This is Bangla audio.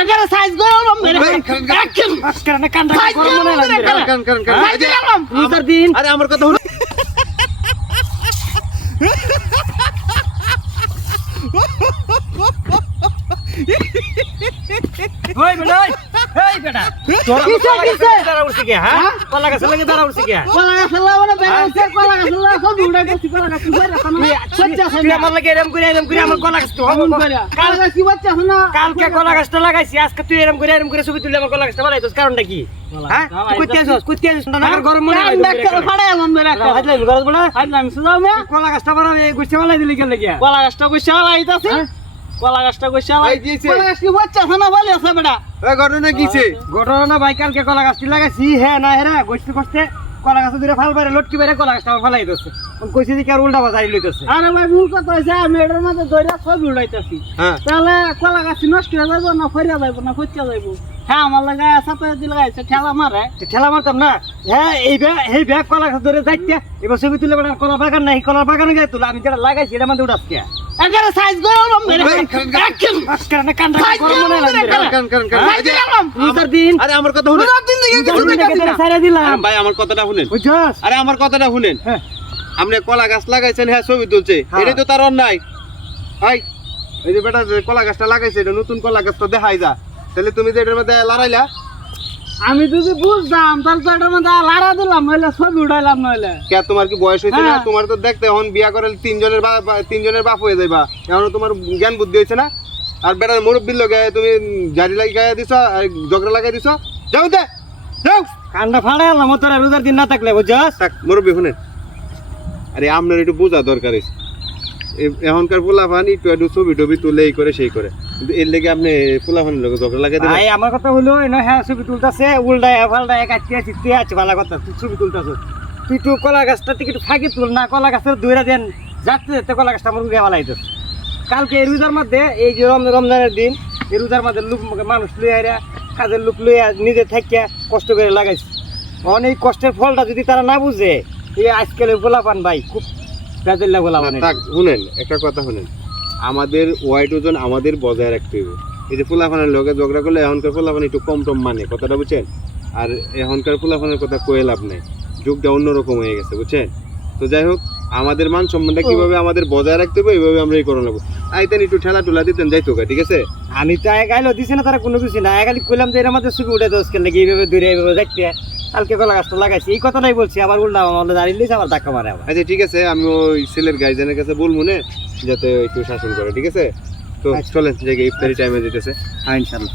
এখানে সাইজ গরম মেরে একদম। কারণে সাইজ গরম মনে মেরে কারণ- কারণ- কারণ- রোজার দিন আরে আমার কথা শুনুন ওই বেটা এই বেটা। তোরা কিসে, কিসে? দাঁড়া উঠছি কে হ্যাঁ? হ্যাঁ? কলা গাছে লাগে দাঁড়া উঠছি কে? কলা গাছ কলা লাগা সব কলা গাছ সজ্জা আছে না আমার লাগে এরম করে এরম করে আমার কলা গাছ তো হবে অমন গাছ কি বাচ্চা না কালকে কলা গাছটা লাগাইছি আজকে তুই এরম করে এরম করে ছবি তুলে আমার কলা গাছটা বানাইছিস কারণটা কি? হ্যাঁ? না গরম মনে হয় আমি কলা গাছটা গুছে বানাই দিলি কেন লাগিয়া কলা গাছটা হ্যাঁ? কলা গাছটা কইছে এই দিয়েছে। কলা গাছ কি বাচ্চা আছে না বলে আছে বেটা? এই ঘটনা কিছে ঘটনা ভাই কালকে কলা গাছটি লাগাইছি? হ্যাঁ না হ্যাঁ গোছতে গোছতে কলা গাছ দূরে ফাল বাইরে লটকি বাইরে কলা গাছটা ফালাই দিচ্ছে কইছি যে কি আর উল্টা বাজারি লইতেছে। আরে ভাই ভুল কথা হইছে আমি এটার মধ্যে দইরা ছবি উড়াইতাছি। হ্যাঁ। তাহলে কলা গাছ নষ্ট হয়ে যাব না ফরিয়া যাব না ফচ্চা যাব হ্যাঁ আমার লাগে সাথে দিল গাইছে ঠেলা মারে। ঠেলা মারতাম না? হ্যাঁ এই ব্যাগ এই ব্যাগ কলা গাছ ধরে যাইতে এবার ছবি তুলে বেড়া কলা বাগান নাই কলা বাগানে গায়ে তুলে আমি যেটা লাগাইছি এটা মধ্যে উঠাচ্ছি এখানে সাইজ গরম মেরে একদম। কারণে গরম মনে সাইজ গরম। রোজার দিন। আরে আমার কথা শুনুন। রোজার দিন থেকে কিছু দিলাম। ভাই আমার কথাটা শুনেন। বুঝছস? আরে আমার কথাটা শুনেন। হ্যাঁ। আপনি কলা গাছ লাগাইছেন হ্যাঁ ছবি তুলছে। হ্যাঁ। এটাই তো তার অন্যায়। ভাই এই যে বেটা যে কলা গাছটা লাগাইছে এটা নতুন কলা গাছ তো দেখাই যা। তাহলে তুমি যে এটার মধ্যে লড়াইলা আমি যদি বুঝতাম তাহলে তো এটার মধ্যে লাড়া দিলাম নইলে ছবি উঠাইলাম নইলে। কে তোমার কি বয়স হয়েছে না? হ্যাঁ। তোমার তো দেখতে এখন বিয়া করে তিনজনের বা বা- তিনজনের বাপ হয়ে যাইবা। এখন তোমার জ্ঞান বুদ্ধি হয়েছে না? আর বেটার মুরব্বীর লগে তুমি জারি লাগি গায়ে দিছ আর ঝগড়া লাগাই দিছ? যাও দে! যাও! কান্দা ফাড়া এলাম তোরা রোজার দিন না থাকলে বুঝছস? থাক মুরব্বী শুনেন। আরে আপনার একটু বোঝা দরকার এখনকার ফুলাফান একটু একটু ছবি টবি তুলে এই করে সেই করে। এর লেগে আপনি ফুলাফানের লোক ঝগড়া লাগাই দেবেন ভাই আমার কথা হলো না হ্যাঁ ছবি তুলতাছে উল্টায় ফাল্টায় কাটতে আছি তুই আছে ভালো কথা তুই ছবি তুলতাছ। তুই তো কলা গাছটা থেকে একটু ফাঁকি তুল না কলা গাছের দূরে দেন যাচ্ছে যাচ্ছে কলা গাছটা আমার উড়ে ভালাই কালকে এই রোজার মধ্যে এই যে রমজান রমজানের দিন এই রোজার মধ্যে লোক মানুষ লুই আইরা কাজের লোক লুই নিজে থাকিয়া কষ্ট করে লাগাইছে। অনেক কষ্টের ফলটা যদি তারা না বুঝে এই আজকালের গোলাপান ভাই খুব বেদল্লা গোলাপান শুনেন একটা কথা শুনেন। আমাদের হোয়াইট ওজন আমাদের বজায় রাখতে হবে। এই যে ফুলাফানের লোকে ঝগড়া করলে এখনকার ফুলাফান একটু কম টম মানে কথাটা বুঝছেন? আর এখনকার ফুলাফানের কথা কয়ে লাভ নেই। যুগটা অন্যরকম হয়ে গেছে, বুঝছেন? তো যাই হোক আমাদের মান সম্মানটা কীভাবে আমাদের বজায় রাখতে হবে এইভাবে আমরা এই করে নেব আইতেন একটু ঠেলা টুলা দিতেন যাইতো গা, ঠিক আছে? আমি তো এক আইলো দিছি না তারা কোনো কিছু না। এক আলি কইলাম যে এর মধ্যে ছবি উঠে দোষ কেন এইভাবে দূরে এইভাবে যাইতে কালকে কলা গাছটা লাগাইছি। এই কথাটাই বলছি আবার উল্টা আমাদের দাঁড়িয়ে লিস আবার ধাক্কা মারে আবার। আচ্ছা ঠিক আছে আমি ওই ছেলের গার্জেনের কাছে বলব না যাতে একটু শাসন করে ঠিক আছে? তো আচ্ছা। চলেন জায়গায় ইফতারি টাইমে যেতেছে। হ্যাঁ ইনশাল্লাহ।